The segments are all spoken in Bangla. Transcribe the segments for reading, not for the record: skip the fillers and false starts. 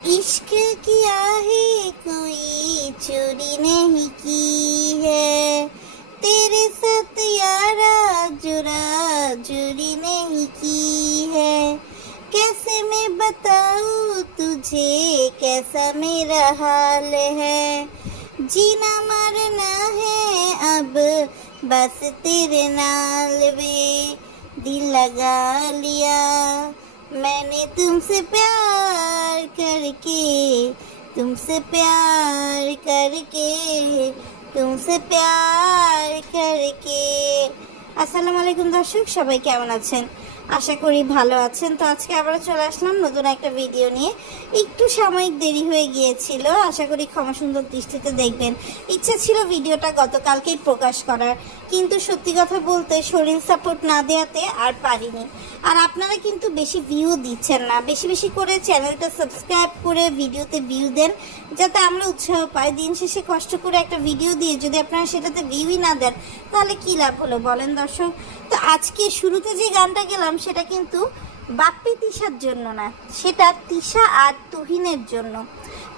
इश्क किया है कोई चोरी नहीं की है, तेरे साथ यारा जुरा जुरी नहीं की है। कैसे मैं बताऊँ तुझे कैसा मेरा हाल है, जीना मरना है अब बस तेरे नाल वे। दिल लगा लिया मैंने तुमसे प्यार करके, तुमसे प्यार करके, तुमसे प्यार करके। আসসালামু আলাইকুম দর্শক, সবাই কেমন আছেন? আশা করি ভালো আছেন। তো আজকে আবার চলে আসলাম নতুন একটা ভিডিও নিয়ে। একটু সাময়িক দেরি হয়ে গিয়েছিল, আশা করি ক্ষমা সুন্দর দৃষ্টিতে দেখবেন। ইচ্ছা ছিল ভিডিওটা গতকালকেই প্রকাশ করার, কিন্তু সত্যি কথা বলতে শরীর সাপোর্ট না দেওয়াতে আর পারিনি। আর আপনারা কিন্তু বেশি ভিউ দিচ্ছেন না, বেশি বেশি করে চ্যানেলটা সাবস্ক্রাইব করে ভিডিওতে ভিউ দেন, যাতে আমরা উৎসাহ পাই। দিন শেষে কষ্ট করে একটা ভিডিও দিয়ে যদি আপনারা সেটাতে ভিউই না দেন, তাহলে কী লাভ হলো বলেন দর্শক? তো আজকে শুরুতে যে গানটা গেলাম সেটা কিন্তু বাপ্পি তিশার জন্য না, সেটা তিশা আর তুহিনের জন্য।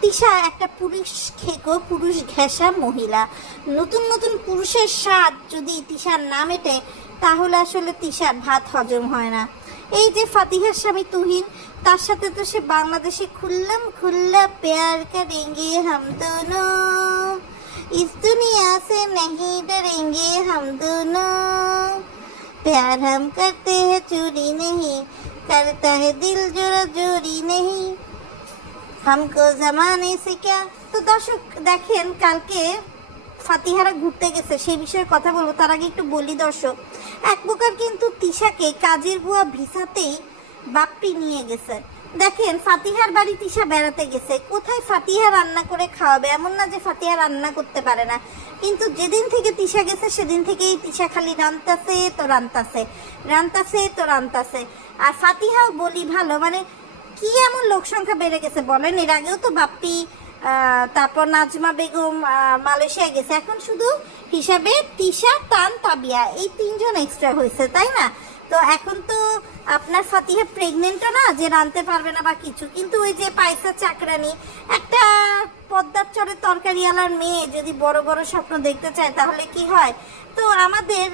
তিশা একটা পুরুষ খেকো, পুরুষ ঘেঁষা মহিলা। নতুন নতুন পুরুষের স্বাদ যদি তিশার না মেটে, তাহলে আসলে তিশার ভাত হজম হয় না। এই যে ফাতিহার স্বামী তুহিন, তার সাথে তো সে বাংলাদেশে খুল্লাম খুল্লা প্যার করেঙ্গে হাম দোনো, इस दुनिया से नहीं डरेंगे हम दोनों, प्यार हम करते हैं चोरी नहीं, करता है दिल जोरा जोरी नहीं, हमको जमाने से क्या। তো দর্শক দেখেন, কালকে ফাতিহারা ঘুরতে গেছে, সেই বিষয়ে কথা বলবো। তার আগে একটু বলি দর্শক, এক প্রকার কিন্তু তিশাকে কাজের বুয়া ভিসাতেই বাপ্পি নিয়ে গেছে। দেখেন, ফাতিহার বাড়ি তিশা বেড়াতে গেছে, কোথায় ফাতিহা রান্না করে খাওয়াবে? এমন না যে ফাতিহা রান্না করতে পারে না, কিন্তু যেদিন থেকে তিশা গেছে সেদিন থেকেই তিশা খালি রান্তাছে তো রান্তাছে, রান্তাছে তো রান্তাছে। আর ফাতিহাও বলি ভালো, মানে কি এমন লোক সংখ্যা বেড়ে গেছে বলেন? এর আগেও তো বাপ্পি, তারপর নাজমা বেগম মালয়েশিয়া গেছে, এখন শুধু হিসাবে তিশা, তান, তাবিয়া, এই তিনজন এক্সট্রা হয়েছে, তাই না? তো এখন তো আপনার ফাতিহা প্রেগনেন্টও না যে রাঁধতে পারবে না বা কিছু, কিন্তু ওই যে পায়সা চাকরানি, একটা পদ্মার চরের তরকারিওয়ালার মেয়ে যদি বড় বড় স্বপ্ন দেখতে চায় তাহলে কি হয়? তো আমাদের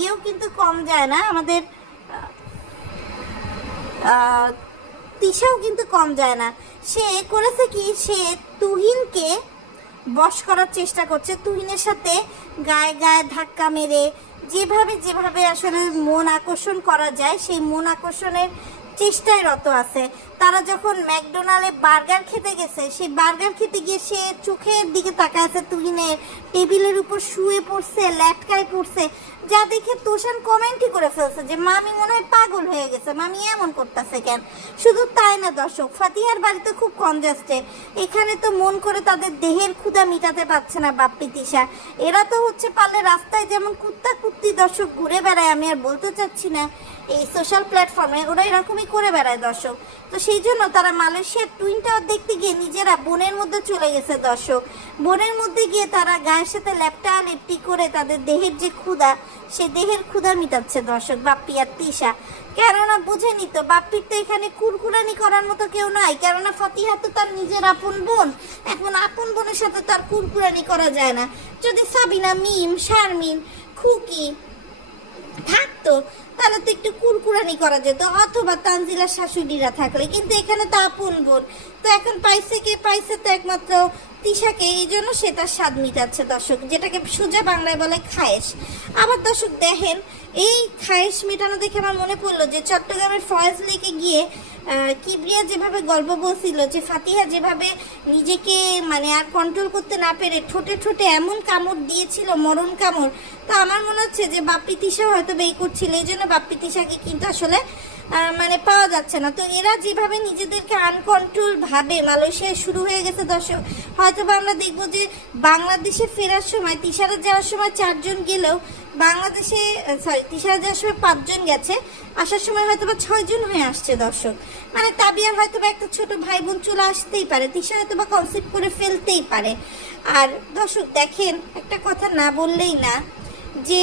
ইয়েও কিন্তু কম যায় না, আমাদের তিশাও কিন্তু কম যায় না। সে করেছে কি, সে তুহিনকে বশ করার চেষ্টা করছে, তুহিনের সাথে গায়ে গায়ে ধাক্কা মেরে যেভাবে যেভাবে আসলে মন আকর্ষণ করা যায় সেই মন আকর্ষণের চেষ্টায় রত আছে। তারা যখন ম্যাকডোনাল্ডে বার্গার খেতে গেছে, সেই বার্গার খেতে গিয়ে সে চোখের দিকে তাকায় আছে তুহিনের, টেবিলের উপর শুয়ে পড়ছে, ল্যাটকায় পড়ছে, যা দেখে তোষান কমেন্টই করে ফেলছে যে মামি মনে হয় পাগল হয়ে গেছে, মামি এমন করতেছে কেন? শুধু তাই না দর্শক, ফাতিহার বাড়িতে খুব কনজাস্টেড, এখানে তো মন করে তাদের দেহের ক্ষুধা মিটাতে পারছে না বাপ্পি তিশা। এরা তো হচ্ছে পারলে রাস্তায় যেমন কুত্তা কুত্তি দর্শক ঘুরে বেড়ায়, আমি আর বলতে চাচ্ছি না, এই সোশ্যাল প্ল্যাটফর্মে ওরা এরকমই করে বেড়ায় দর্শক। তো সেই জন্য তারা মালয়েশিয়ার টুইন টাওয়ার দেখতে গিয়ে নিজেরা বনের মধ্যে চলে গেছে দর্শক। বনের মধ্যে গিয়ে তারা গায়ের সাথে ল্যাপটা লেপটি করে তাদের দেহের যে ক্ষুধা, সে দেহের ক্ষুধা মিটাচ্ছে দর্শক বাপ্পি আর তিশা। কেননা বুঝেনি তো, বাপ্পির তো এখানে কুরকুরানি করার মতো কেউ নাই, কেননা ফাতিহা তো তার নিজের আপন বোন। এখন আপন বোনের সাথে তার কুরকুরানি করা যায় না। যদি সাবিনা, মিম, শারমিন, খুকি থাকতো তাহলে তো একটু কুরকুরানি করা যেত, অথবা তানজিলার শাশুড়িরা থাকলে, কিন্তু এখানে তো আপন বোন। তো এখন পাইছে কে? পাইছে তো একমাত্র তিশাকে, এই জন্য সে তার স্বাদ মিটাচ্ছে দর্শক, যেটাকে সোজা বাংলায় বলে খায়েশ। আবার দর্শক দেখেন, এই খায়েশ মেটানো দেখে আমার মনে পড়লো যে চট্টগ্রামের ফয়েজ লেকে গিয়ে কিবরিয়া যেভাবে গল্প বলছিল যে ফাতিহা যেভাবে নিজেকে মানে আর কন্ট্রোল করতে না পেরে ঠোঁটে ঠোঁটে এমন কামড় দিয়েছিল, মরণ কামড়। তো আমার মনে হচ্ছে যে বাপ্পি তিশা হয়তো বেই করছিল, এই জন্য বাপ্পি তিশাকে কিন্তু আসলে মানে পাওয়া যাচ্ছে না। তো এরা যেভাবে নিজেদেরকে আনকন্ট্রোল ভাবে মালয়েশিয়ায় শুরু হয়ে গেছে দর্শক, হয়তো বা আমরা দেখবো যে বাংলাদেশে ফেরার সময়, তিশারা যাওয়ার সময় 4 জন গেলেও বাংলাদেশে, সরি, তিশারা যাওয়ার সময় 5 জন গেছে, আসার সময় হয়তো বা 6 জন হয়ে আসছে দর্শক। মানে তাবিয়ার হয়তো বা একটা ছোট ভাই বোন চলে আসতেই পারে, তিশা হয়তো বা কনসেপ্ট করে ফেলতেই পারে। আর দর্শক দেখেন, একটা কথা না বললেই না, যে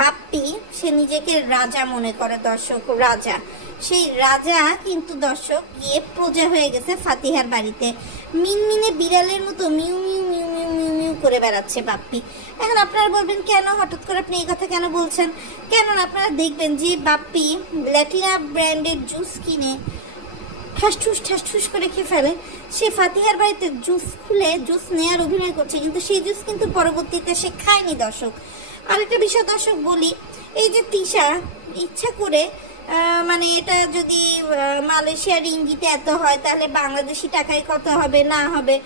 বাপ্পি সে নিজেকে রাজা মনে করে দর্শক, রাজা। সেই রাজা কিন্তু দর্শক গিয়ে প্রজা হয়ে গেছে ফাতিহার বাড়িতে। মিনমিনে বিড়ালের মতো mu mu mu mu mu mu করে বেড়াচ্ছে বাপ্পি। এখন আপনারা বলবেন কেন হঠাৎ করে আপনি এই কথা কেন বলছেন? কেননা আপনারা দেখবেন যে বাপ্পি ল্যাটিনা ব্র্যান্ডের জুস কিনে ঠাসঠুস ঠাসঠুস করে খেয়ে ফেলে। সে ফাতিহার বাড়িতে জুস খুলে জুস নেওয়ার অভিনয় করছে, কিন্তু সেই জুস কিন্তু পরবর্তীতে সে খায়নি দর্শক। আরেকটা বিষয় দর্শক বলি, এই যে তিশা ইচ্ছা করে মানে এটা যদি মালয়েশিয়ার রিঙ্গিতে এত হয় তাহলে বাংলাদেশি টাকায় কত হবে না হবে,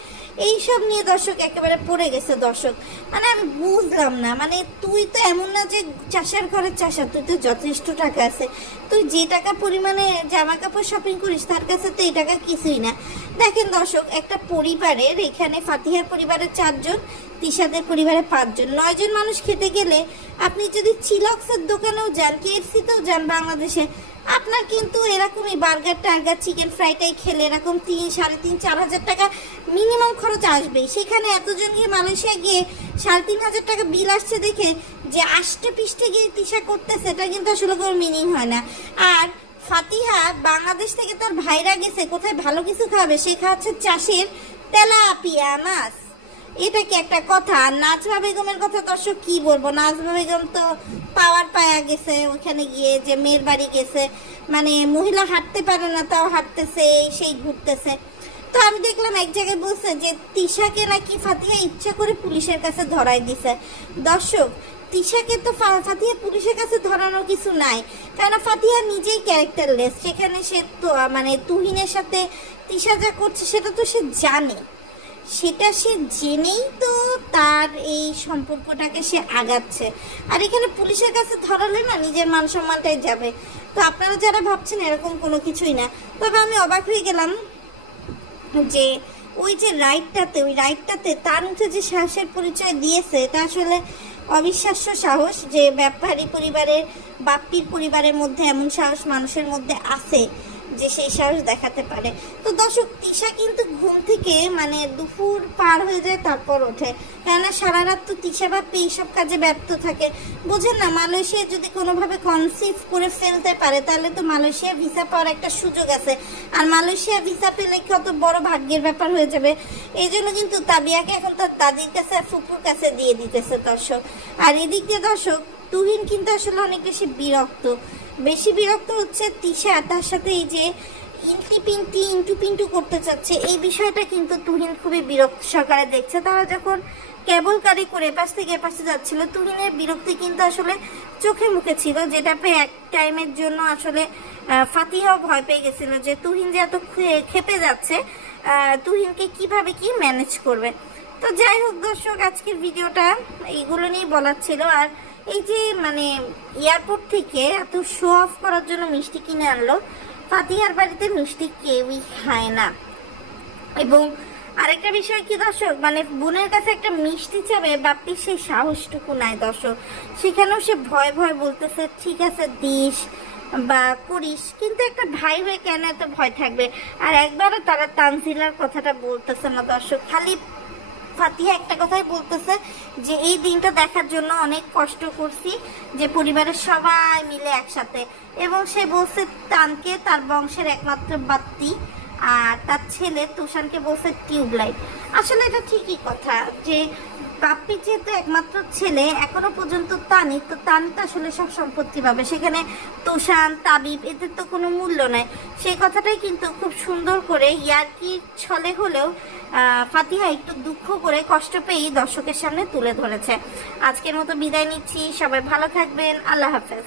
এইসব নিয়ে দর্শক একেবারে পড়ে গেছে দর্শক। মানে আমি বুঝলাম না, মানে তুই তো এমন না যে চাষার ঘরের চাষা, তুই তো যথেষ্ট টাকা আছে, তুই যে টাকা পরিমাণে জামা কাপড় শপিং করিস তার কাছে তো এই টাকা কিছুই না। দেখেন দর্শক, একটা পরিবারের এখানে ফাতিহার পরিবারের 4 জন, তিশাদের পরিবারে 5 জন, 9 জন মানুষ খেতে গেলে আপনি যদি চিলক্সের দোকানেও যান, কেএফসিতেও যান বাংলাদেশে, আপনার কিন্তু এরকমই বার্গার টার্গার চিকেন ফ্রাইটাই খেলে এরকম 3, 3.5, 4 হাজার টাকা মিনিমাম খরচ আসবে। সেখানে এতজন গিয়ে মালয়েশিয়া গিয়ে 3.5 হাজার টাকা বিল আসছে দেখে যে আষ্টে পিষ্টে গিয়ে তিশা করতেছে, এটা কিন্তু আসলে কোনো মিনিং হয় না। আর ফাতিহা বাংলাদেশ থেকে তার ভাইরা গেছে কোথায় ভালো কিছু খাবে, সে খাচ্ছে চাষের তেলাপিয়া মাছ। এটা কি একটা কথা? আর নাজমা বেগমের কথা দর্শক কি বলবো, নাজমা বেগম তো পাওয়ার পায়া গেছে ওখানে গিয়ে, যে মেয়ের বাড়ি গেছে, মানে মহিলা হাঁটতে পারে না তাও হাঁটতেছে, সেই ঘুরতেছে। তো আমি দেখলাম এক জায়গায় বলছে যে তিশাকে নাকি ফাতিহা ইচ্ছা করে পুলিশের কাছে ধরাই দিছে। দর্শক, তিশাকে তো ফাতিহা পুলিশের কাছে ধরানোর কিছু নাই, কারণ ফাতিহা নিজেই ক্যারেক্টারলেস। সেখানে সে তো মানে তুহিনের সাথে তিশা যা করছে সেটা তো সে জানে, সেটা সে জেনেই তো তার এই সম্পর্কটাকে সে আগাচ্ছে। আর এখানে পুলিশের কাছে ধরালে না নিজের মান সম্মানটাই যাবে। তো আপনারা যারা ভাবছেন এরকম কোনো কিছুই না। তবে আমি অবাক হয়ে গেলাম যে ওই যে রাইডটাতে তার মুখে যে সাহসের পরিচয় দিয়েছে, এটা আসলে অবিশ্বাস্য সাহস যে ব্যাপারী পরিবারের বাপ্পির পরিবারের মধ্যে এমন সাহস মানুষের মধ্যে আছে যে সেই সাহস দেখাতে পারে। তো দর্শক, তিশা কিন্তু ঘুম থেকে মানে দুপুর পার হয়ে যায় তারপর ওঠে, কেননা সারা রাত তো তিশা বাপ্পি এইসব কাজে ব্যস্ত থাকে। বোঝেন না, মালয়েশিয়া যদি কোনোভাবে কনসিভ করে ফেলতে পারে তাহলে তো মালয়েশিয়া ভিসা পাওয়ার একটা সুযোগ আছে, আর মালয়েশিয়া ভিসা পেলে কত বড় ভাগ্যের ব্যাপার হয়ে যাবে। এই জন্য কিন্তু তাবিয়াকে এখন তার দাদির কাছে আর ফুপুর কাছে দিয়ে দিতেছে দর্শক। আর এদিক দিয়ে দর্শক, তুহিন কিন্তু আসলে অনেক বেশি বিরক্ত হচ্ছে তিশা তার সাথে এই যে ইন্টু পিন্টু করতে চাচ্ছে, এই বিষয়টা কিন্তু তুহিন খুবই বিরক্ত সহকারে দেখছে। তারা যখন কেবল গাড়ি করে এপাশ থেকে এপাশে যাচ্ছিল, তুহিনের বিরক্তি কিন্তু আসলে চোখে মুখে ছিল, যেটা পেয়ে এক টাইমের জন্য আসলে ফাতিহাও ভয় পেয়ে গেছিল যে তুহিন যে এত খেপে যাচ্ছে, তুহিনকে কিভাবে কি ম্যানেজ করবে। তো যাই হোক দর্শক, আজকের ভিডিওটা এইগুলো নিয়ে বলার ছিল। আর এই যে মানে এয়ারপোর্ট থেকে এত শো অফ করার জন্য মিষ্টি কিনে আনলো, ফাতিহার বাড়িতে মিষ্টি কেউই খায় না। এবং আরেকটা বিষয় কি দর্শক, মানে বোনের কাছে একটা মিষ্টি চাবে বাপ্পির সেই সাহসটুকু নাই দর্শক। সেখানেও সে ভয় বলতেছে ঠিক আছে দিস বা করিস, কিন্তু একটা ভাই হয়ে কেন এত ভয় থাকবে। আর একবারও তারা তানজিলার কথাটা বলতেছে না দর্শক, খালি ফাতিহা একটা কথাই বলতেছে যে এই দিনটা দেখার জন্য অনেক কষ্ট করছি, যে পরিবারের সবাই মিলে একসাথে। এবং সে বলছে তানকে তার বংশের একমাত্র বাত্তি, আর তার ছেলে তুষানকে বলছে টিউবলাইট। আসলে এটা ঠিকই কথা যে বাপ্পি যেহেতু একমাত্র ছেলে, এখনো পর্যন্ত তানি তো আসলে সব সম্পত্তি পাবে, সেখানে তুষান তাবিব এদের তো কোনো মূল্য নাই। সেই কথাটাই কিন্তু খুব সুন্দর করে ইয়ার্কির ছলে হলেও ফাতিহা একটু দুঃখ করে কষ্ট পেয়েই দর্শকের সামনে তুলে ধরেছে। আজকের মতো বিদায় নিচ্ছি, সবাই ভালো থাকবেন, আল্লাহ হাফেজ।